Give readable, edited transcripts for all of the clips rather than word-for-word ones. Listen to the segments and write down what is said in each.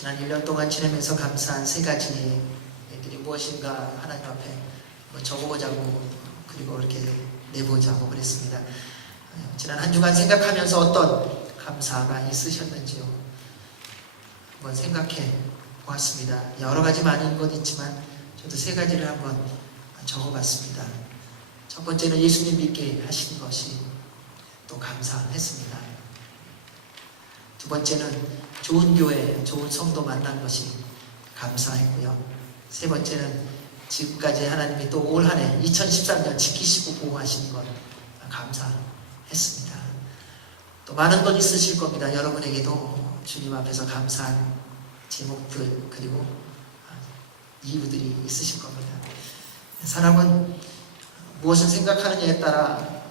지난 1년 동안 지내면서 감사한 세 가지 일들이 무엇인가 하나님 앞에 적어보자고 그리고 이렇게 내보자고 그랬습니다. 지난 한 주간 생각하면서 어떤 감사가 있으셨는지요? 한번 생각해 보았습니다. 여러 가지 많은 것 있지만 저도 세 가지를 한번 적어봤습니다. 첫 번째는 예수님 믿게 하신 것이 또 감사했습니다. 두 번째는 좋은 교회, 좋은 성도 만난 것이 감사했고요. 세 번째는 지금까지 하나님이 또 올 한 해 2013년 지키시고 보호하시는 것 감사했습니다. 또 많은 것 있으실 겁니다. 여러분에게도 주님 앞에서 감사한 제목들 그리고 이유들이 있으실 겁니다. 사람은 무엇을 생각하느냐에 따라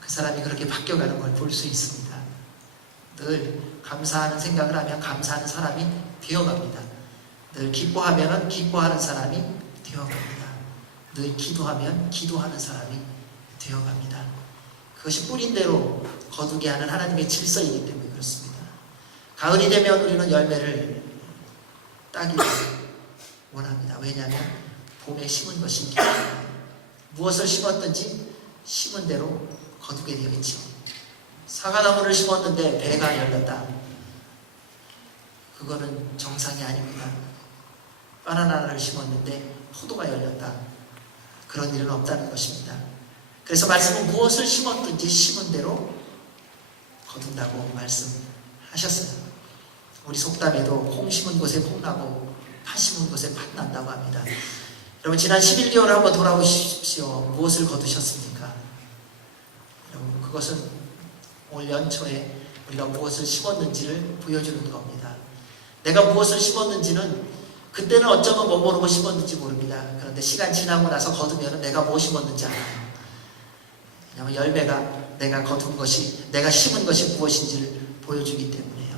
그 사람이 그렇게 바뀌어가는 걸 볼 수 있습니다. 늘 감사하는 생각을 하면 감사하는 사람이 되어갑니다. 늘 기뻐하면 기뻐하는 사람이 되어갑니다. 늘 기도하면 기도하는 사람이 되어갑니다. 그것이 뿌린 대로 거두게 하는 하나님의 질서이기 때문에 그렇습니다. 가을이 되면 우리는 열매를 따기를 원합니다. 왜냐하면 봄에 심은 것이 있기 때문에 무엇을 심었든지 심은 대로 거두게 되겠죠. 사과나무를 심었는데 배가 열렸다. 그거는 정상이 아닙니다. 바나나를 심었는데 포도가 열렸다. 그런 일은 없다는 것입니다. 그래서 말씀은 무엇을 심었든지 심은 대로 거둔다고 말씀하셨어요. 우리 속담에도 콩 심은 곳에 콩 나고 파 심은 곳에 팥 난다고 합니다. 여러분 지난 11개월 한번 돌아보십시오. 무엇을 거두셨습니까? 여러분 그것은 올 연초에 우리가 무엇을 심었는지를 보여주는 겁니다. 내가 무엇을 심었는지는 그때는 어쩌면 못 모르고 심었는지 모릅니다. 그런데 시간 지나고 나서 거두면 내가 뭐 심었는지 알아요. 왜냐하면 열매가 내가 거둔 것이 내가 심은 것이 무엇인지를 보여주기 때문에요.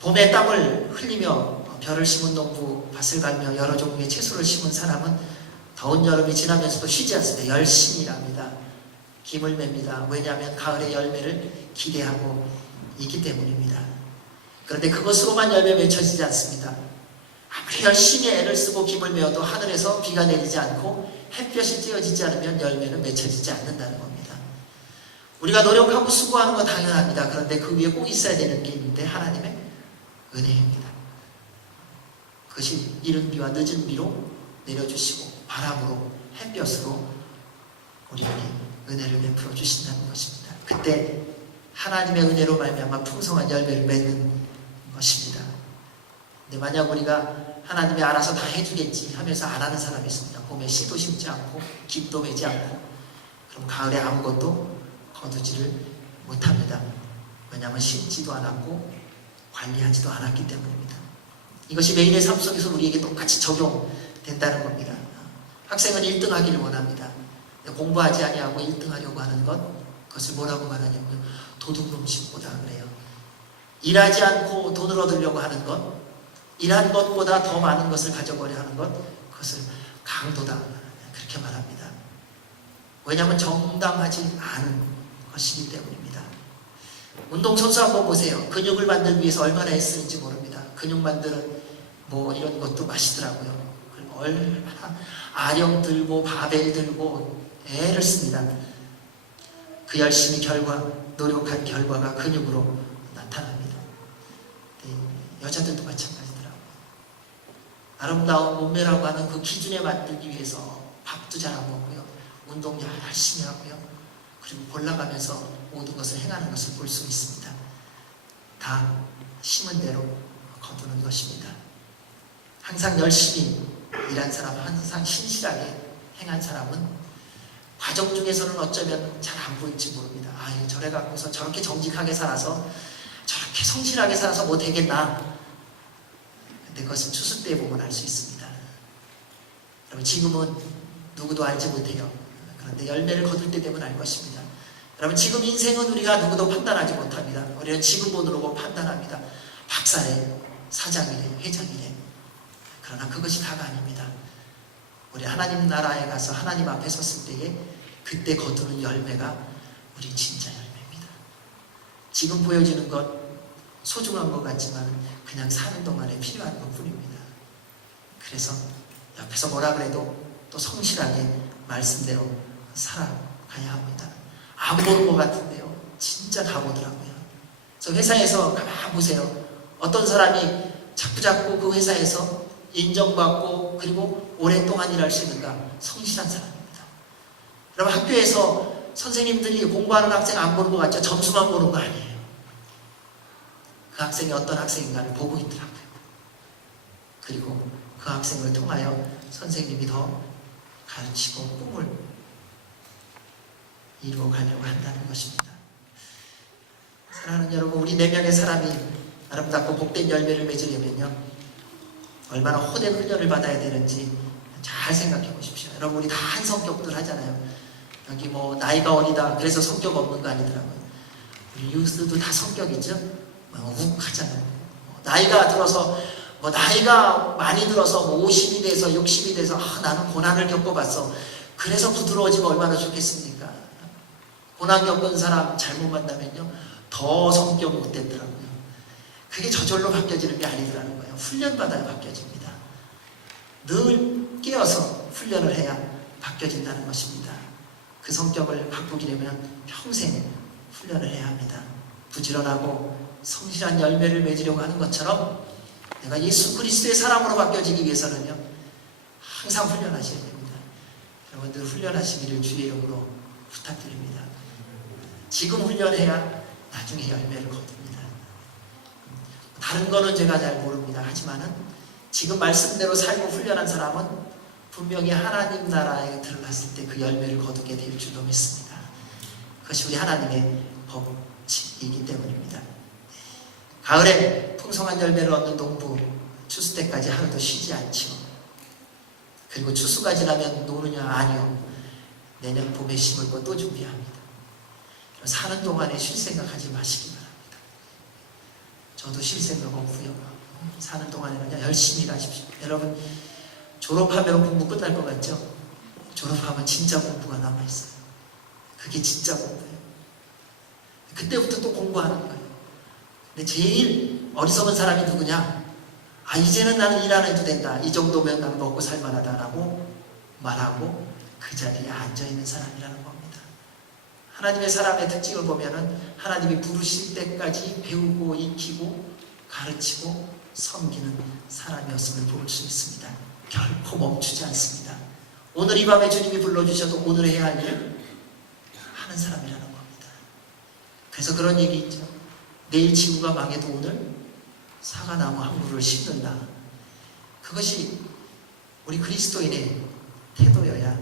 봄에 땀을 흘리며 벼를 심은 농부, 밭을 갈며 여러 종류의 채소를 심은 사람은 더운 여름이 지나면서도 쉬지 않습니다. 열심히 일합니다. 김을 맵니다. 왜냐하면 가을의 열매를 기대하고 있기 때문입니다. 그런데 그것으로만 열매 맺혀지지 않습니다. 아무리 열심히 애를 쓰고 김을 메어도 하늘에서 비가 내리지 않고 햇볕이 쬐어지지 않으면 열매는 맺혀지지 않는다는 겁니다. 우리가 노력하고 수고하는 건 당연합니다. 그런데 그 위에 꼭 있어야 되는 게 있는데 하나님의 은혜입니다. 그것이 이른 비와 늦은 비로 내려주시고 바람으로 햇볕으로 우리에게 은혜를 베풀어 주신다는 것입니다. 그때 하나님의 은혜로 말미암아 풍성한 열매를 맺는 것입니다. 근데 만약 우리가 하나님이 알아서 다 해주겠지 하면서 안 하는 사람이 있습니다. 봄에 씨도 심지 않고 김도 매지 않고 그럼 가을에 아무것도 거두지를 못합니다. 왜냐하면 심지도 않았고 관리하지도 않았기 때문입니다. 이것이 매일의 삶 속에서 우리에게 똑같이 적용된다는 겁니다. 학생은 1등 하기를 원합니다. 공부하지 아니하고 1등 하려고 하는 것, 그것을 뭐라고 말하냐면 도둑놈식보다 그래요. 일하지 않고 돈을 얻으려고 하는 것, 일한 것보다 더 많은 것을 가져보려 하는 것, 그것을 강도다 그렇게 말합니다. 왜냐하면 정당하지 않은 것이기 때문입니다. 운동선수 한번 보세요. 근육을 만들기 위해서 얼마나 애쓰는지 모릅니다. 근육 만드는 뭐 이런 것도 마시더라고요. 그리고 얼마나 아령 들고 바벨 들고 애를 씁니다. 그 열심히 노력한 결과가 근육으로 나타납니다. 여자들도 마찬가지더라고요. 아름다운 몸매라고 하는 그 기준에 만들기 위해서 밥도 잘 안 먹고요. 운동 열심히 하고요. 그리고 골라가면서 모든 것을 행하는 것을 볼 수 있습니다. 다 심은 대로 거두는 것입니다. 항상 열심히 일한 사람, 항상 신실하게 행한 사람은 과정 중에서는 어쩌면 잘 안 보일지 모릅니다. 저래 갖고서 저렇게 정직하게 살아서 저렇게 성실하게 살아서 뭐 되겠나. 근데 그것은 추수 때에 보면 알 수 있습니다. 여러분 지금은 누구도 알지 못해요. 그런데 열매를 거둘 때 되면 알 것입니다. 여러분 지금 인생은 우리가 누구도 판단하지 못합니다. 우리는 지금 본으로 판단합니다. 박사래, 사장이래, 회장이래. 그러나 그것이 다가 아닙니다. 우리 하나님 나라에 가서 하나님 앞에 섰을 때에 그때 거두는 열매가 우리 진짜 열매입니다. 지금 보여지는 것 소중한 것 같지만 그냥 사는 동안에 필요한 것뿐입니다. 그래서 옆에서 뭐라 그래도 또 성실하게 말씀대로 살아가야 합니다. 안 보는 것 같은데요, 진짜 다 보더라고요. 그래서 회사에서 가만 보세요. 어떤 사람이 자꾸자꾸 그 회사에서 인정받고 그리고 오랫동안 일할 수 있는가? 성실한 사람입니다. 여러분, 학교에서 선생님들이 공부하는 학생 안 보는 것 같죠? 점수만 보는 거 아니에요. 그 학생이 어떤 학생인가를 보고 있더라고요. 그리고 그 학생을 통하여 선생님이 더 가르치고 꿈을 이루어 가려고 한다는 것입니다. 사랑하는 여러분, 우리 내면의 사람이 아름답고 복된 열매를 맺으려면요, 얼마나 호된 훈련을 받아야 되는지 잘 생각해 보십시오. 여러분, 우리 다 한 성격들 하잖아요. 여기 뭐 나이가 어리다 그래서 성격 없는 거 아니더라고요. 우리 유스도 다 성격 있죠? 욱하잖아요. 나이가 들어서 나이가 많이 들어서 50이 돼서 60이 돼서 나는 고난을 겪어봤어. 그래서 부드러워지면 얼마나 좋겠습니까? 고난 겪은 사람 잘못 만나면요, 더 성격 못됐더라고요. 그게 저절로 바뀌어지는 게 아니더라는 거예요. 훈련받아야 바뀌어집니다. 늘 깨어서 훈련을 해야 바뀌어진다는 것입니다. 그 성격을 바꾸려면 평생 훈련을 해야 합니다. 부지런하고 성실한 열매를 맺으려고 하는 것처럼 내가 예수 그리스도의 사람으로 바뀌어지기 위해서는요, 항상 훈련하셔야 됩니다. 여러분들 훈련하시기를 주의 이름으로 부탁드립니다. 지금 훈련해야 나중에 열매를 거둡니다. 다른 거는 제가 잘 모릅니다. 하지만은 지금 말씀대로 살고 훈련한 사람은 분명히 하나님 나라에 들어갔을 때 그 열매를 거두게 될 줄로 믿습니다. 그것이 우리 하나님의 법칙이기 때문입니다. 가을에 풍성한 열매를 얻는 농부, 추수 때까지 하루도 쉬지 않지요. 그리고 추수가 지나면 노느냐? 아니요. 내년 봄에 심을 거 또 준비합니다. 사는 동안에 쉴 생각하지 마시기 바랍니다. 저도 쉴 생각 없고요. 사는 동안에는 열심히 일하십시오. 여러분, 졸업하면 공부 끝날 것 같죠? 졸업하면 진짜 공부가 남아있어요. 그게 진짜 공부예요. 그때부터 또 공부하는 거예요. 근데 제일 어리석은 사람이 누구냐? 이제는 나는 일 안 해도 된다. 이 정도면 나는 먹고 살만하다라고 말하고 그 자리에 앉아있는 사람이라는 겁니다. 하나님의 사람의 특징을 보면은 하나님이 부르실 때까지 배우고 익히고 가르치고 섬기는 사람이었음을 볼 수 있습니다. 결코 멈추지 않습니다. 오늘 이 밤에 주님이 불러주셔도 오늘 해야 할 일을 하는 사람이라는 겁니다. 그래서 그런 얘기 있죠. 내일 지구가 망해도 오늘 사과나무 한 그루를 심는다. 그것이 우리 그리스도인의 태도여야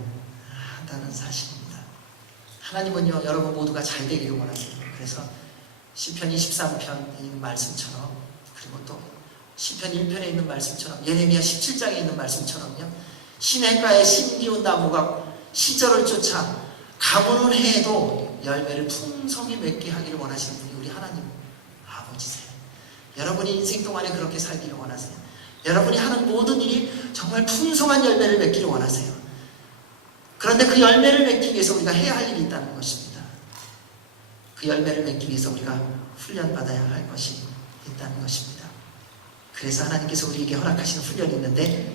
한다는 사실입니다. 하나님은요, 여러분 모두가 잘 되기를 원하세요. 그래서 시편 23편 있는 말씀처럼, 그리고 또 시편 1편에 있는 말씀처럼, 예레미야 17장에 있는 말씀처럼요, 시냇가에 심기운 나무가 시절을 쫓아 가물은 해도 열매를 풍성히 맺게 하기를 원하시는 분이 우리 하나님 아버지세요. 여러분이 인생 동안에 그렇게 살기를 원하세요. 여러분이 하는 모든 일이 정말 풍성한 열매를 맺기를 원하세요. 그런데 그 열매를 맺기 위해서 우리가 해야 할 일이 있다는 것입니다. 그 열매를 맺기 위해서 우리가 훈련받아야 할 것이 있다는 것입니다. 그래서 하나님께서 우리에게 허락하시는 훈련이 있는데,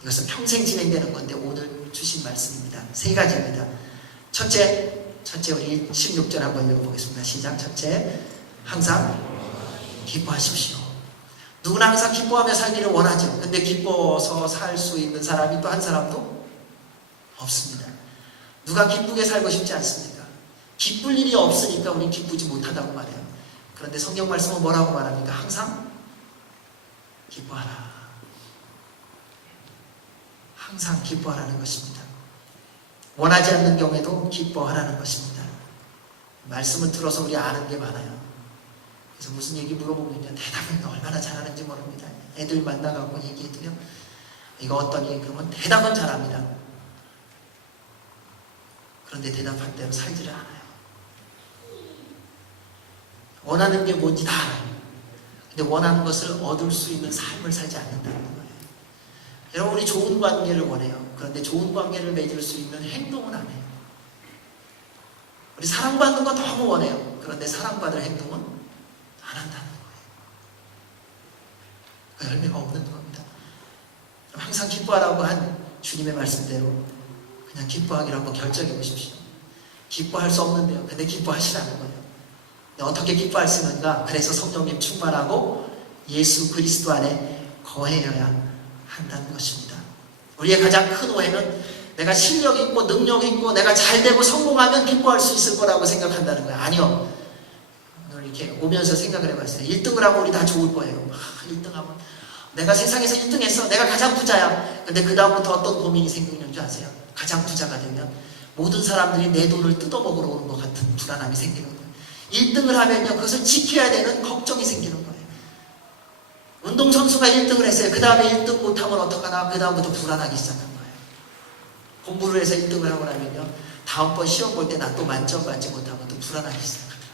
이것은 평생 진행되는 건데 오늘 주신 말씀입니다. 세 가지입니다. 첫째 우리 16절 한번 읽어보겠습니다. 시작. 첫째, 항상 기뻐하십시오. 누구나 항상 기뻐하며 살기를 원하죠. 근데 기뻐서 살 수 있는 사람이 또 한 사람도 없습니다. 누가 기쁘게 살고 싶지 않습니까? 기쁠 일이 없으니까 우리 기쁘지 못하다고 말해요. 그런데 성경 말씀은 뭐라고 말합니까? 항상 기뻐하라. 항상 기뻐하라는 것입니다. 원하지 않는 경우에도 기뻐하라는 것입니다. 말씀을 들어서 우리 아는 게 많아요. 그래서 무슨 얘기 물어보면요, 대답은 얼마나 잘하는지 모릅니다. 애들 만나갖고 얘기해도요, 이거 어떤 얘기 그러면 대답은 잘합니다. 그런데 대답할 대로 살지를 않아요. 원하는 게 뭔지 다 알아요. 근데 원하는 것을 얻을 수 있는 삶을 살지 않는다는 거예요. 여러분, 우리 좋은 관계를 원해요. 그런데 좋은 관계를 맺을 수 있는 행동은 안 해요. 우리 사랑받는 거 너무 원해요. 그런데 사랑받을 행동은 안 한다는 거예요. 열매가 없는 겁니다. 항상 기뻐하라고 한 주님의 말씀대로 그냥 기뻐하기로 한번 결정해 보십시오. 기뻐할 수 없는데요. 근데 기뻐하시라는 거예요. 어떻게 기뻐할 수 있는가? 그래서 성령님 충만하고 예수 그리스도 안에 거해야 한다는 것입니다. 우리의 가장 큰 오해는 내가 실력 있고 능력 있고 내가 잘 되고 성공하면 기뻐할 수 있을 거라고 생각한다는 거예요. 아니요. 오늘 이렇게 오면서 생각을 해봤어요. 1등을 하고 우리 다 좋을 거예요. 1등하면 내가 세상에서 1등 했어. 내가 가장 부자야. 근데 그 다음부터 어떤 고민이 생기는 줄 아세요? 가장 부자가 되면 모든 사람들이 내 돈을 뜯어먹으러 오는 것 같은 불안함이 생기는 거예요. 1등을 하면요, 그것을 지켜야 되는 걱정이 생기는 거예요. 운동선수가 1등을 했어요. 그 다음에 1등 못하면 어떡하나? 그 다음부터 불안하기 시작한 거예요. 공부를 해서 1등을 하고 나면요, 다음번 시험 볼 때 나 또 만점 받지 못하면 또 불안하기 시작하더라고요.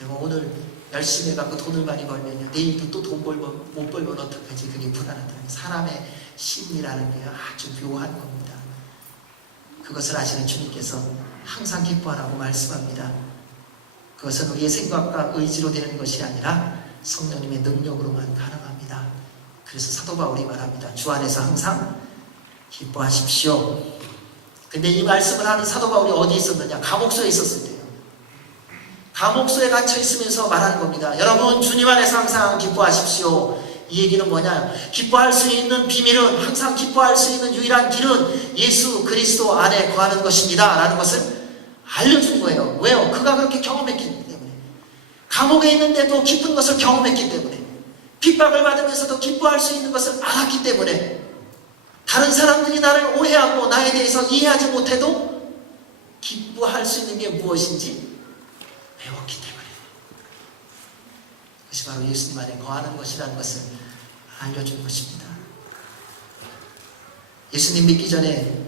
여러분, 오늘 열심히 해갖고 돈을 많이 벌면요, 내일도 또 돈 못 벌면 어떡하지? 그게 불안하더라고요. 사람의 심리라는 게 아주 묘한 겁니다. 그것을 아시는 주님께서 항상 기뻐하라고 말씀합니다. 그것은 우리의 생각과 의지로 되는 것이 아니라 성령님의 능력으로만 가능합니다. 그래서 사도 바울이 말합니다. 주 안에서 항상 기뻐하십시오. 근데 이 말씀을 하는 사도 바울이 어디 있었느냐? 감옥소에 있었을 때요. 감옥소에 갇혀 있으면서 말하는 겁니다. 여러분, 주님 안에서 항상 기뻐하십시오. 이 얘기는 뭐냐? 기뻐할 수 있는 비밀은, 항상 기뻐할 수 있는 유일한 길은 예수 그리스도 안에 거하는 것입니다. 라는 것을 알려준 거예요. 왜요? 그가 그렇게 경험했기 때문에. 감옥에 있는데도 기쁜 것을 경험했기 때문에. 핍박을 받으면서도 기뻐할 수 있는 것을 알았기 때문에. 다른 사람들이 나를 오해하고 나에 대해서 이해하지 못해도 기뻐할 수 있는 게 무엇인지 배웠기 때문에. 그것이 바로 예수님 안에 거하는 것이라는 것을 알려준 것입니다. 예수님 믿기 전에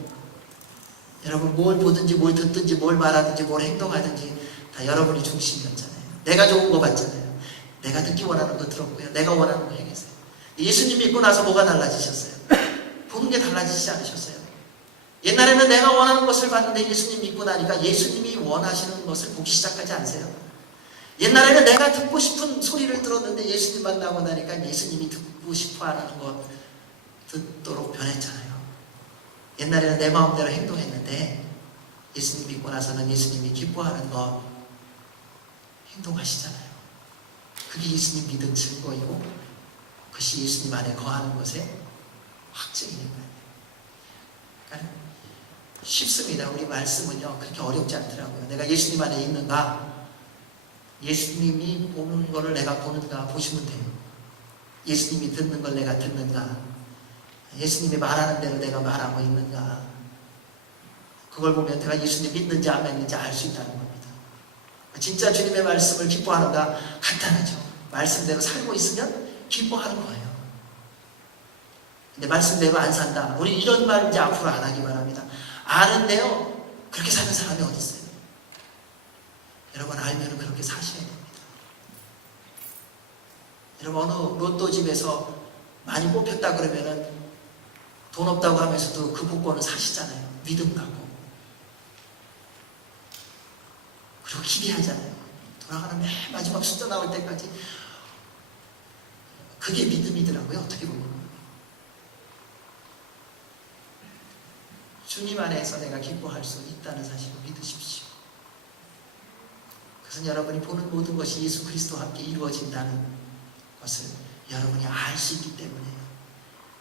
여러분 뭘 보든지 뭘 듣든지 뭘 말하든지 뭘 행동하든지 다 여러분이 중심이었잖아요. 내가 좋은 거 봤잖아요. 내가 듣기 원하는 거 들었고요. 내가 원하는 거 행했어요. 예수님 믿고 나서 뭐가 달라지셨어요? 보는 게 달라지지 않으셨어요? 옛날에는 내가 원하는 것을 봤는데 예수님 믿고 나니까 예수님이 원하시는 것을 보기 시작하지 않으세요? 옛날에는 내가 듣고 싶은 소리를 들었는데 예수님 만나고 나니까 예수님이 듣고 싶어하는 것 듣도록 변했잖아요. 옛날에는 내 마음대로 행동했는데 예수님 믿고 나서는 예수님이 기뻐하는 것 행동하시잖아요. 그게 예수님 믿은 증거이고 그것이 예수님 안에 거하는 것의 확증인 거예요. 그러니까 쉽습니다. 우리 말씀은요 그렇게 어렵지 않더라고요. 내가 예수님 안에 있는가? 예수님이 보는 거를 내가 보는가 보시면 돼요. 예수님이 듣는 걸 내가 듣는가? 예수님이 말하는 대로 내가 말하고 있는가? 그걸 보면 내가 예수님 믿는지 안 믿는지 알 수 있다는 겁니다. 진짜 주님의 말씀을 기뻐하는가? 간단하죠. 말씀대로 살고 있으면 기뻐하는 거예요. 근데 말씀대로 안 산다. 우리 이런 말 이제 앞으로 안 하기 바랍니다. 아는데요, 그렇게 사는 사람이 어디 있어요? 여러분 알면은 그렇게 사셔야 됩니다. 여러분 어느 로또집에서 많이 뽑혔다 그러면은 돈 없다고 하면서도 그 복권을 사시잖아요. 믿음 갖고. 그리고 기대하잖아요. 돌아가는 맨 마지막 숫자 나올 때까지. 그게 믿음이더라고요. 어떻게 보면. 주님 안에서 내가 기뻐할 수 있다는 사실을 믿으십시오. 그것은 여러분이 보는 모든 것이 예수 그리스도와 함께 이루어진다는 것을 여러분이 알 수 있기 때문에요.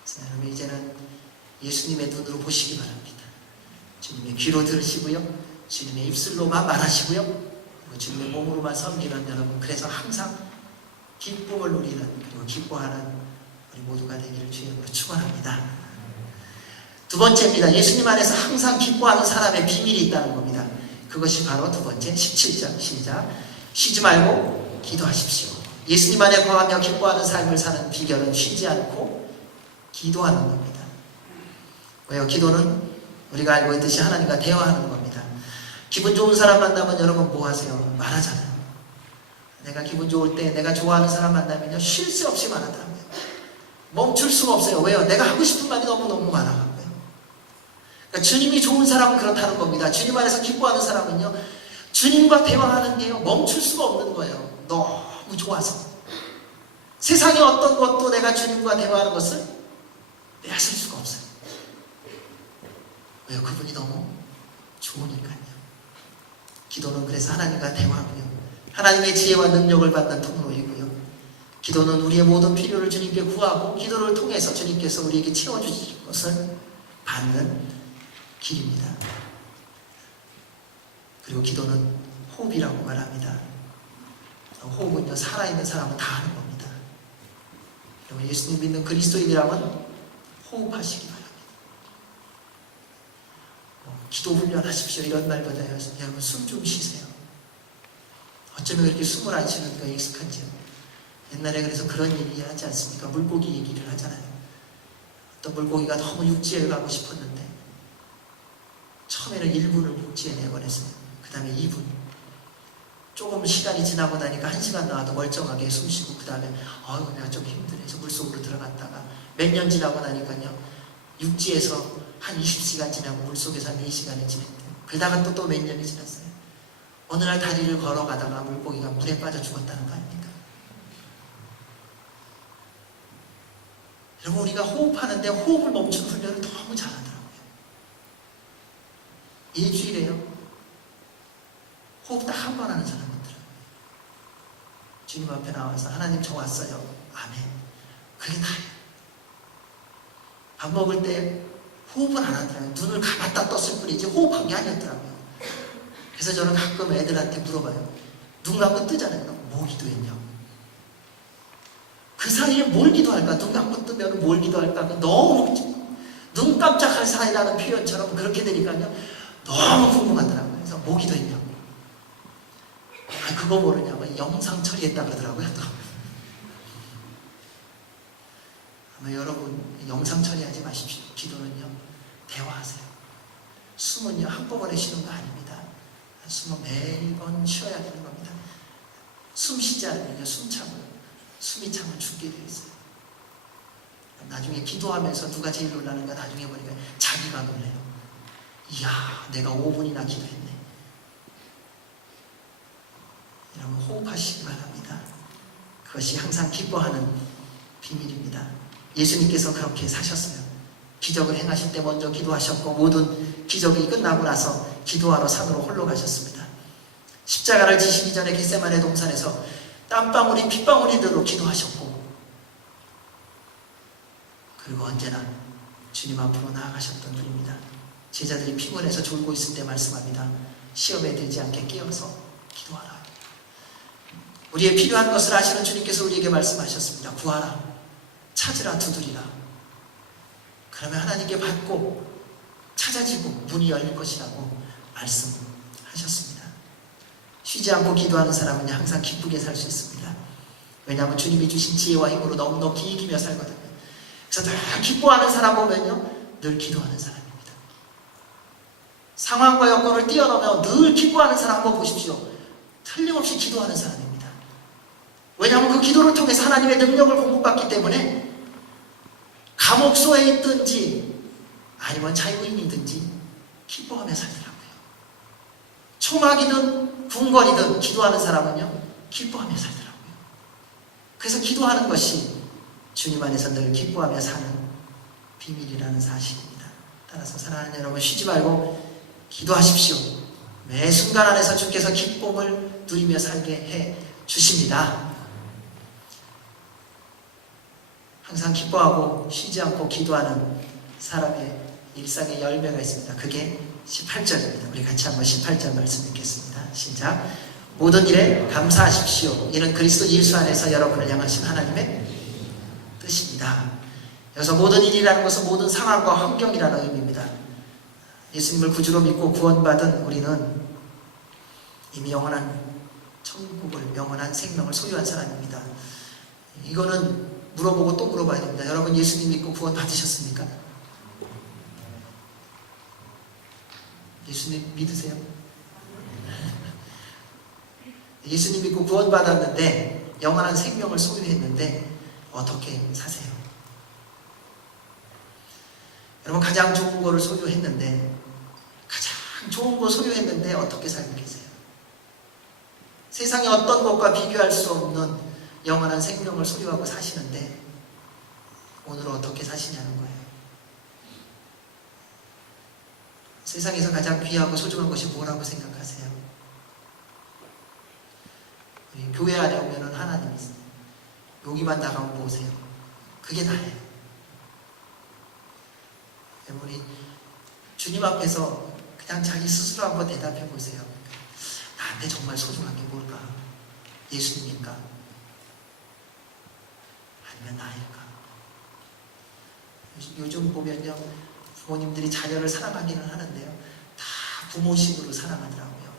그래서 여러분 이제는 예수님의 눈으로 보시기 바랍니다. 주님의 귀로 들으시고요. 주님의 입술로만 말하시고요. 그리고 주님의 몸으로만 섬기는 여러분. 그래서 항상 기쁨을 누리는 그리고 기뻐하는 우리 모두가 되기를 주의 이름으로 축원합니다. 두 번째입니다. 예수님 안에서 항상 기뻐하는 사람의 비밀이 있다는 겁니다. 그것이 바로 두 번째 17절 시작. 쉬지 말고 기도하십시오. 예수님 안에 거하며 기뻐하는 삶을 사는 비결은 쉬지 않고 기도하는 겁니다. 왜요? 기도는 우리가 알고 있듯이 하나님과 대화하는 겁니다. 기분 좋은 사람 만나면 여러분 뭐 하세요? 말하잖아요. 내가 기분 좋을 때 내가 좋아하는 사람 만나면요 쉴 새 없이 말하더라고요. 멈출 수가 없어요. 왜요? 내가 하고 싶은 말이 너무너무 많아요. 그러니까 주님이 좋은 사람은 그렇다는 겁니다. 주님 안에서 기뻐하는 사람은요 주님과 대화하는 게요 멈출 수가 없는 거예요. 너무 좋아서. 세상의 어떤 것도 내가 주님과 대화하는 것을 빼앗을 수가 없어요. 왜요? 그분이 너무 좋으니까요. 기도는 그래서 하나님과 대화하고요, 하나님의 지혜와 능력을 받는 통로이고요, 기도는 우리의 모든 필요를 주님께 구하고 기도를 통해서 주님께서 우리에게 채워주실 것을 받는 길입니다. 그리고 기도는 호흡이라고 말합니다. 호흡은요, 살아있는 사람은 다 하는 겁니다. 여러분, 예수님 믿는 그리스도인이라면 호흡하시기 바랍니다. 기도 훈련하십시오 이런 말보다요, 여러분 숨 좀 쉬세요. 어쩌면 그렇게 숨을 안 쉬는가 익숙한지요. 옛날에 그래서 그런 얘기 하지 않습니까? 물고기 얘기를 하잖아요. 어떤 물고기가 너무 육지에 가고 싶었는데 처음에는 1분을 육지에 내보냈어요. 그 다음에 2분. 조금 시간이 지나고 나니까 1시간 나와도 멀쩡하게 숨 쉬고, 그 다음에 내가 좀 힘들어서 물속으로 들어갔다가 몇 년 지나고 나니까요, 육지에서 한 20시간 지나고 물속에서 한 4시간이 지났대요. 그러다가 또 몇 년이 지났어요. 어느 날 다리를 걸어가다가 물고기가 물에 빠져 죽었다는 거 아닙니까? 여러분, 우리가 호흡하는데 호흡을 멈추는 훈련을 너무 잘하더라고요. 일주일에요, 호흡 딱 한 번 하는 사람이 있더라고요. 주님 앞에 나와서 하나님 저 왔어요. 아멘. 그게 다예요. 밥 먹을 때 호흡은 안 하더라고요. 눈을 감았다 떴을 뿐이지 호흡한 게 아니었더라고요. 그래서 저는 가끔 애들한테 물어봐요. 눈 감고 뜨잖아요. 뭐 기도했냐고. 그 사이에 뭘 기도할까? 눈 감고 뜨면 뭘 기도할까? 너무 눈 깜짝할 사이라는 표현처럼 그렇게 되니까요, 너무 궁금하더라고요. 그래서 뭐 기도했냐고. 그거 모르냐고 영상 처리했다 그러더라고요. 또. 아마 여러분 영상 처리하지 마십시오. 기도는요, 대화하세요. 숨은요, 한꺼번에 쉬는 거 아닙니다. 숨은 매번 쉬어야 되는 겁니다. 숨 쉬지 않으면요, 숨이 차면 죽게 되어 있어요. 나중에 기도하면서 누가 제일 놀라는가, 나중에 보니까 자기가 놀래요. 이야, 내가 5분이나 기도했네. 여러분, 호흡하시기 바랍니다. 그것이 항상 기뻐하는 비밀입니다. 예수님께서 그렇게 사셨어요. 기적을 행하실 때 먼저 기도하셨고, 모든 기적이 끝나고 나서 기도하러 산으로 홀로 가셨습니다. 십자가를 지시기 전에 겟세마네 동산에서 땀방울이 핏방울이 되도록 기도하셨고, 그리고 언제나 주님 앞으로 나아가셨던 분입니다. 제자들이 피곤해서 졸고 있을 때 말씀합니다. 시험에 들지 않게 깨어서 기도하라. 우리의 필요한 것을 아시는 주님께서 우리에게 말씀하셨습니다. 구하라, 찾으라, 두드리라. 그러면 하나님께 받고 찾아지고 문이 열릴 것이라고 말씀하셨습니다. 쉬지 않고 기도하는 사람은 항상 기쁘게 살 수 있습니다. 왜냐하면 주님이 주신 지혜와 힘으로 너무너무 이기며 살거든요. 그래서 늘 기뻐하는 사람 보면요, 늘 기도하는 사람입니다. 상황과 여건을 뛰어넘어 늘 기뻐하는 사람 한번 보십시오. 틀림없이 기도하는 사람입니다. 왜냐하면 그 기도를 통해서 하나님의 능력을 공급받기 때문에 감옥소에 있든지 아니면 자유인이든지 기뻐하며 살더라고요. 초막이든 궁궐이든 기도하는 사람은요, 기뻐하며 살더라고요. 그래서 기도하는 것이 주님 안에서 늘 기뻐하며 사는 비밀이라는 사실입니다. 따라서 사랑하는 여러분, 쉬지 말고 기도하십시오. 매 순간 안에서 주께서 기쁨을 누리며 살게 해 주십니다. 항상 기뻐하고 쉬지 않고 기도하는 사람의 일상의 열매가 있습니다. 그게 18절입니다. 우리 같이 한번 18절 말씀 읽겠습니다. 시작. 모든 일에 감사하십시오. 이는 그리스도 예수 안에서 여러분을 향하신 하나님의 뜻입니다. 여기서 모든 일이라는 것은 모든 상황과 환경이라는 의미입니다. 예수님을 구주로 믿고 구원받은 우리는 이미 영원한 천국을, 영원한 생명을 소유한 사람입니다. 이거는 물어보고 또 물어봐야 됩니다. 여러분, 예수님 믿고 구원 받으셨습니까? 예수님 믿으세요? 예수님 믿고 구원 받았는데, 영원한 생명을 소유했는데 어떻게 사세요? 여러분, 가장 좋은 거를 소유했는데, 가장 좋은 거 소유했는데 어떻게 살고 계세요? 세상의 어떤 것과 비교할 수 없는 영원한 생명을 소유하고 사시는데 오늘은 어떻게 사시냐는 거예요. 세상에서 가장 귀하고 소중한 것이 뭐라고 생각하세요? 우리 교회 안에 오면은 하나님이 있어요. 여기만 나가면 보세요. 그게 다예요. 우리 주님 앞에서 그냥 자기 스스로 한번 대답해 보세요. 나한테 정말 소중한 게 뭘까? 예수님일까? 아니면 나일까? 요즘 보면요, 부모님들이 자녀를 사랑하기는 하는데요, 다 부모식으로 사랑하더라고요.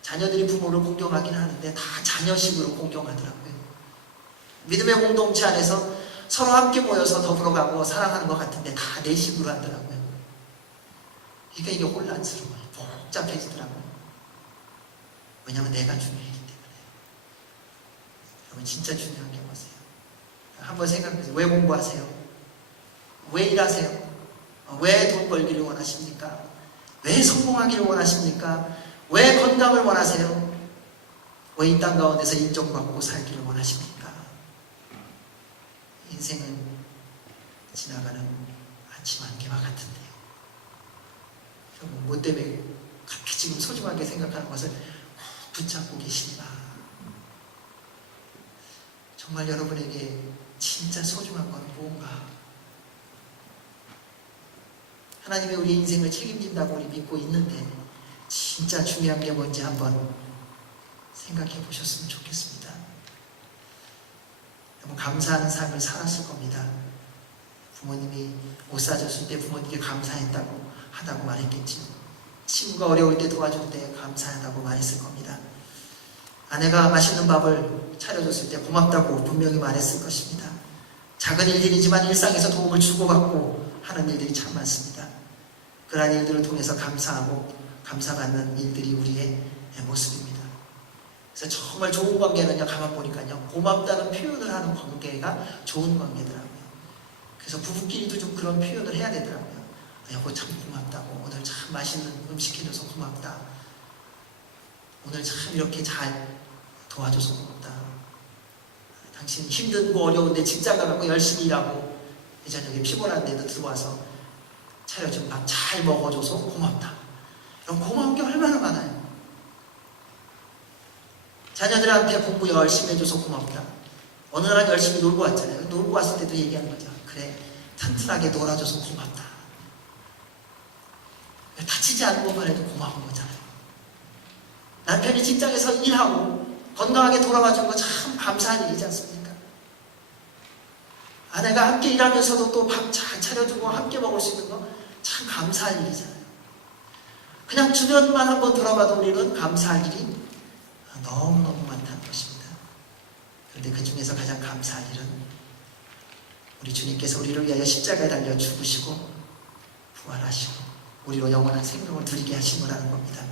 자녀들이 부모를 공경하기는 하는데 다 자녀식으로 공경하더라고요. 믿음의 공동체 안에서 서로 함께 모여서 더불어가고 사랑하는 것 같은데 다 내 식으로 하더라고요. 그러니까 이게 혼란스러워요. 복잡해지더라고요. 왜냐하면 내가 중요하기 때문에. 여러분 진짜 중요한 게 뭐세요? 한번 생각해보세요. 왜 공부하세요? 왜 일하세요? 왜 돈 벌기를 원하십니까? 왜 성공하기를 원하십니까? 왜 건강을 원하세요? 왜 이 땅 가운데서 인정받고 살기를 원하십니까? 인생은 지나가는 아침 안개와 같은데요. 여러분 뭐 때문에 그렇게 지금 소중하게 생각하는 것을 꼭 붙잡고 계신가? 정말 여러분에게 진짜 소중한 건 뭔가? 하나님이 우리 인생을 책임진다고 우리 믿고 있는데 진짜 중요한 게 뭔지 한번 생각해 보셨으면 좋겠습니다. 여러분 감사하는 삶을 살았을 겁니다. 부모님이 옷 사줬을 때 부모님께 감사했다고 하다고 말했겠지요. 친구가 어려울 때 도와줄 때 감사하다고 말했을 겁니다. 아내가 맛있는 밥을 차려줬을 때 고맙다고 분명히 말했을 것입니다. 작은 일들이지만 일상에서 도움을 주고받고 하는 일들이 참 많습니다. 그러한 일들을 통해서 감사하고 감사받는 일들이 우리의 모습입니다. 그래서 정말 좋은 관계는요, 가만 보니까요, 고맙다는 표현을 하는 관계가 좋은 관계더라고요. 그래서 부부끼리도 좀 그런 표현을 해야 되더라고요. 여보 참 고맙다고, 오늘 참 맛있는 음식 해줘서 고맙다, 오늘 참 이렇게 잘 도와줘서 고맙다, 당신 힘들고 어려운데 직장 가갖고 열심히 일하고 이 저녁에 피곤한데도 들어와서 차려준 밥 잘 먹어줘서 고맙다. 이런 고마운 게 얼마나 많아요. 자녀들한테 공부 열심히 해줘서 고맙다. 어느 날 열심히 놀고 왔잖아요. 놀고 왔을 때도 얘기하는 거죠. 그래, 튼튼하게 놀아줘서 고맙다. 다치지 않은 것만 해도 고마운 거잖아요. 남편이 직장에서 일하고 건강하게 돌아와준 거 참 감사한 일이지 않습니까? 아내가 함께 일하면서도 또 밥 잘 차려주고 함께 먹을 수 있는 거 참 감사한 일이잖아요. 그냥 주변만 한번 돌아봐도 우리는 감사할 일이 너무너무 많다는 것입니다. 그런데 그 중에서 가장 감사할 일은 우리 주님께서 우리를 위하여 십자가에 달려 죽으시고 부활하시고 우리로 영원한 생명을 누리게 하신 거라는 겁니다.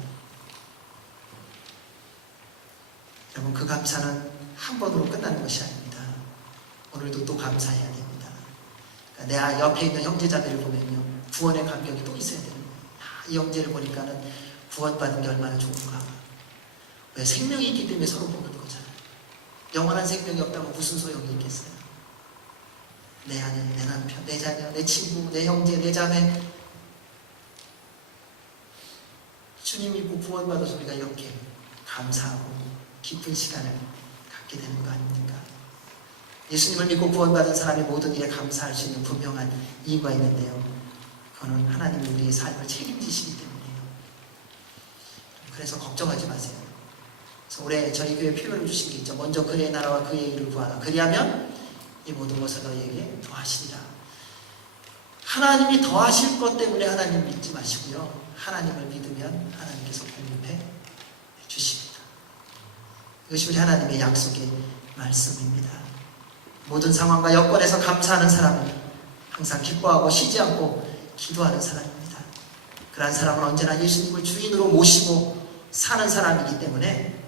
여러분 그 감사는 한 번으로 끝나는 것이 아닙니다. 오늘도 또 감사해야 됩니다. 그러니까 내 옆에 있는 형제자매를 보면요, 구원의 감격이 또 있어야 되는 거예요. 이 형제를 보니까는 구원받은 게 얼마나 좋은가. 왜? 생명이 있기 때문에 서로 보는 거잖아요. 영원한 생명이 없다면 무슨 소용이 있겠어요? 내 아내, 내 남편, 내 자녀, 내 친구, 내 형제, 내 자매, 주님 믿고 구원받아서 우리가 이렇게 감사하고 깊은 시간을 갖게 되는 거 아닙니까? 예수님을 믿고 구원받은 사람이 모든 일에 감사할 수 있는 분명한 이유가 있는데요, 그거는 하나님이 우리의 삶을 책임지시기 때문이에요. 그래서 걱정하지 마세요. 그래서 올해 저희 교회 표현을 주신 게 있죠. 먼저 그의 나라와 그의 일을 구하라. 그리하면 이 모든 것을 너희에게 더하시리라. 하나님이 더하실 것 때문에 하나님 믿지 마시고요, 하나님을 믿으면 하나님께서 공급해 주십니다. 이것이 우리 하나님의 약속의 말씀입니다. 모든 상황과 여건에서 감사하는 사람은 항상 기뻐하고 쉬지 않고 기도하는 사람입니다. 그러한 사람은 언제나 예수님을 주인으로 모시고 사는 사람이기 때문에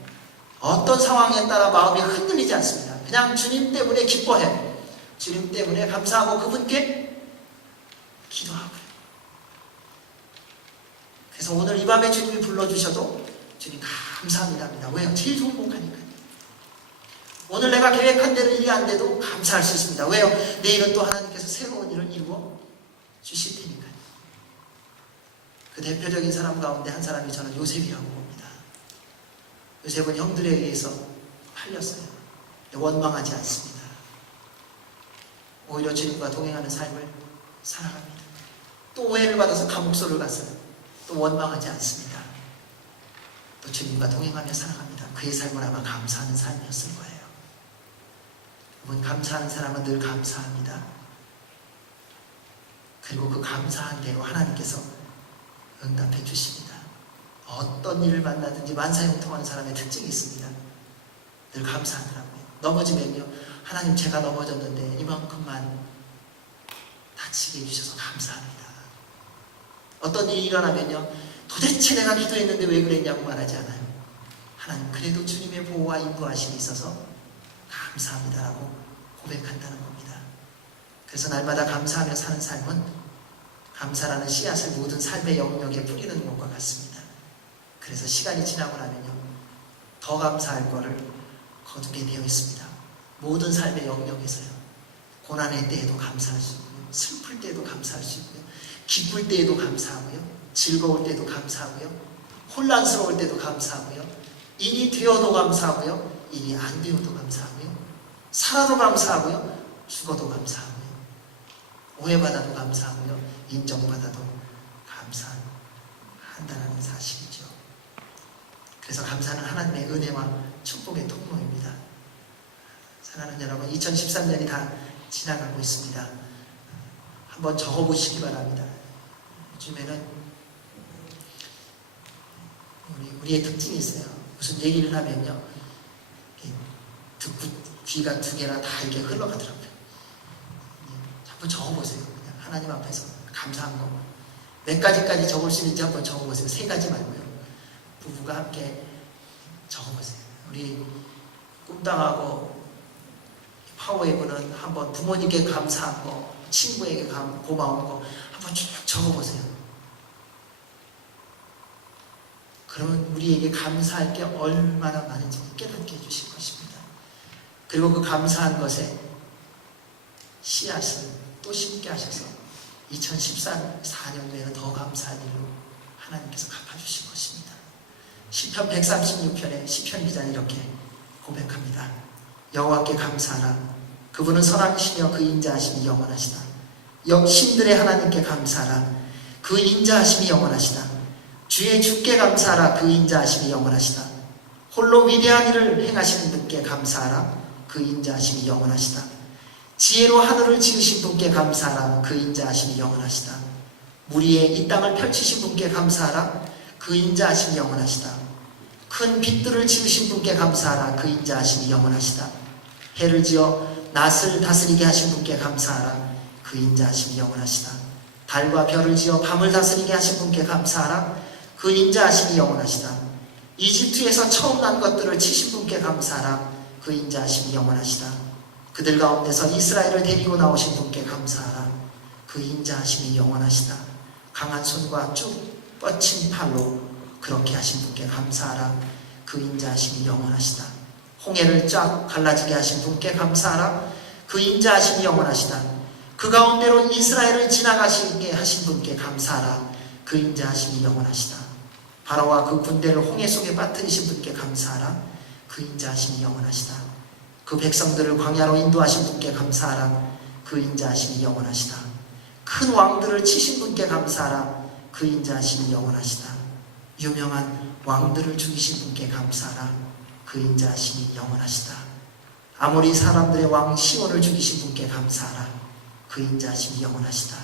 어떤 상황에 따라 마음이 흔들리지 않습니다. 그냥 주님 때문에 기뻐해, 주님 때문에 감사하고 그분께 기도하고요. 그래서 오늘 이 밤에 주님이 불러주셔도 주님 감사합니다 합니다. 왜요? 제일 좋은 곡 하니까요. 오늘 내가 계획한 대로 일이 안 돼도 감사할 수 있습니다. 왜요? 내일은 또 하나님께서 새로운 일을 이루어 주실 테니까요. 그 대표적인 사람 가운데 한 사람이 저는 요셉이라고 봅니다. 요셉은 형들에 의해서 팔렸어요. 원망하지 않습니다. 오히려 주님과 동행하는 삶을 살아갑니다. 또 오해를 받아서 감옥소를 갔어요. 또 원망하지 않습니다. 또 주님과 동행하며 살아갑니다. 그의 삶은 아마 감사하는 삶이었을 거예요. 여러분, 감사하는 사람은 늘 감사합니다. 그리고 그 감사한 대로 하나님께서 응답해 주십니다. 어떤 일을 만나든지 만사형통하는 사람의 특징이 있습니다. 늘 감사하더라고요. 넘어지면요, 하나님 제가 넘어졌는데 이만큼만 다치게 해주셔서 감사합니다. 어떤 일이 일어나면요, 도대체 내가 기도했는데 왜 그랬냐고 말하지 않아요. 하나님 그래도 주님의 보호와 인도하심이 있어서 감사합니다라고 고백한다는 겁니다. 그래서 날마다 감사하며 사는 삶은 감사라는 씨앗을 모든 삶의 영역에 뿌리는 것과 같습니다. 그래서 시간이 지나고 나면요, 더 감사할 거를 거두게 되어 있습니다. 모든 삶의 영역에서요, 고난의 때에도 감사할 수 있고요, 슬플 때에도 감사할 수 있고요, 기쁠 때에도 감사하고요, 즐거울 때도 감사하고요, 혼란스러울 때도 감사하고요, 일이 되어도 감사하고요, 일이 안 되어도 감사하고요, 살아도 감사하고요, 죽어도 감사하고요, 오해받아도 감사하고요, 인정받아도 감사한다는 사실이죠. 그래서 감사는 하나님의 은혜와 축복의 통로입니다. 사랑하는 여러분, 2013년이 다 지나가고 있습니다. 한번 적어보시기 바랍니다. 요즘에는 우리의 특징이 있어요. 무슨 얘기를 하면요, 듣고 귀가 두 개나 다 이렇게 흘러가더라고요. 한번 적어보세요. 그냥 하나님 앞에서 감사한 거 몇 가지까지 적을 수 있는지 한번 적어보세요. 3가지 말고요. 부부가 함께 적어보세요. 우리 꿈당하고 파워웨이브는 한번 부모님께 감사한 거, 친구에게 고마운 거 한번 쭉 적어보세요. 그러면 우리에게 감사할 게 얼마나 많은지 깨닫게 해주실 것입니다. 그리고 그 감사한 것에 씨앗을 또 심게 하셔서 2014년도에는 더 감사한 일로 하나님께서 갚아주실 것입니다. 시편 136편에 시편 기자는 이렇게 고백합니다. 여호와께 감사하라. 그분은 선하시며 그 인자하심이 영원하시다. 신들의 하나님께 감사하라. 그 인자하심이 영원하시다. 주의 주께 감사하라. 그 인자하심이 영원하시다. 홀로 위대한 일을 행하시는 분께 감사하라. 그 인자하심이 영원하시다. 지혜로 하늘을 지으신 분께 감사하라. 그 인자하심이 영원하시다. 물 위에 이 땅을 펼치신 분께 감사하라. 그 인자하심이 영원하시다. 큰 빛들을 지으신 분께 감사하라. 그 인자하심이 영원하시다. 해를 지어 낮을 다스리게 하신 분께 감사하라. 그 인자하심이 영원하시다. 달과 별을 지어 밤을 다스리게 하신 분께 감사하라. 그 인자하심이 영원하시다. 이집트에서 처음 난 것들을 치신 분께 감사하라. 그 인자하심이 영원하시다. 그들 가운데서 이스라엘을 데리고 나오신 분께 감사하라. 그 인자하심이 영원하시다. 강한 손과 쭉 뻗친 팔로 그렇게 하신 분께 감사하라. 그 인자하심이 영원하시다. 홍해를 쫙 갈라지게 하신 분께 감사하라. 그 인자하심이 영원하시다. 그 가운데로 이스라엘을 지나가시게 하신 분께 감사하라. 그 인자하심이 영원하시다. 바로와 그 군대를 홍해 속에 빠뜨리신 분께 감사하라. 그 인자하심이 영원하시다. 그 백성들을 광야로 인도하신 분께 감사하라. 그 인자하심이 영원하시다. 큰 왕들을 치신 분께 감사하라. 그 인자하심이 영원하시다. 유명한 왕들을 죽이신 분께 감사하라. 그 인자하심이 영원하시다. 아모리 사람들의 왕 시온을 죽이신 분께 감사하라. 그 인자하심이 영원하시다.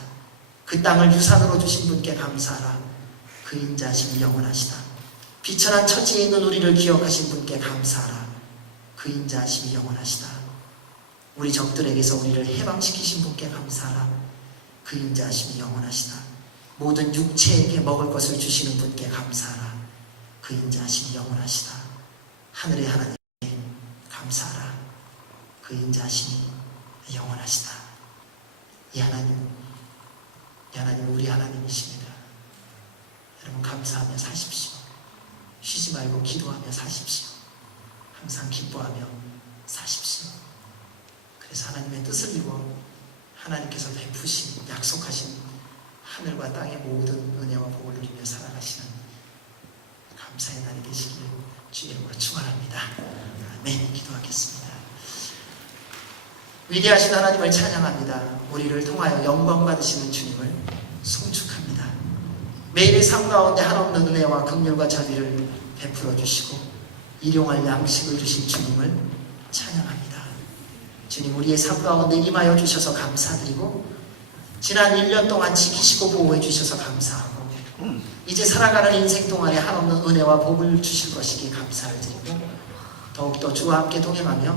그 땅을 유산으로 주신 분께 감사하라. 그 인자하심이 영원하시다. 비천한 처지에 있는 우리를 기억하신 분께 감사하라. 그 인자하심이 영원하시다. 우리 적들에게서 우리를 해방시키신 분께 감사하라. 그 인자하심이 영원하시다. 모든 육체에게 먹을 것을 주시는 분께 감사하라. 그 인자하심이 영원하시다. 하늘의 하나님께 감사하라. 그 인자하심이 영원하시다. 이 하나님은 우리 하나님이십니다. 여러분, 감사하며 사십시오. 쉬지 말고 기도하며 사십시오. 항상 기뻐하며 사십시오. 그래서 하나님의 뜻을 이루어 하나님께서 베푸신 약속하신 하늘과 땅의 모든 은혜와 복을 누리며 살아가시는 감사의 날이 되시기를 주의 이름으로 축원합니다. 아멘. 기도하겠습니다. 위대하신 하나님을 찬양합니다. 우리를 통하여 영광 받으시는 주님을 송축합니다. 매일의 삶 가운데 한없는 은혜와 긍휼과 자비를 베풀어 주시고 일용할 양식을 주신 주님을 찬양합니다. 주님, 우리의 삶 가운데 임하여 주셔서 감사드리고 지난 1년 동안 지키시고 보호해 주셔서 감사하고 이제 살아가는 인생 동안에 한없는 은혜와 복을 주실 것이기에 감사를 드리고 더욱더 주와 함께 동행하며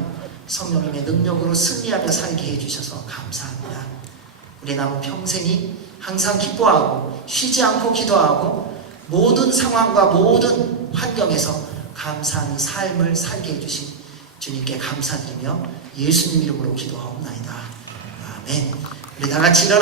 성령님의 능력으로 승리하며 살게 해주셔서 감사합니다. 우리 남은 평생이 항상 기뻐하고 쉬지 않고 기도하고 모든 상황과 모든 환경에서 감사하는 삶을 살게 해주신 주님께 감사드리며 예수님 이름으로 기도하옵나이다. 아멘. 우리 다같이 일어나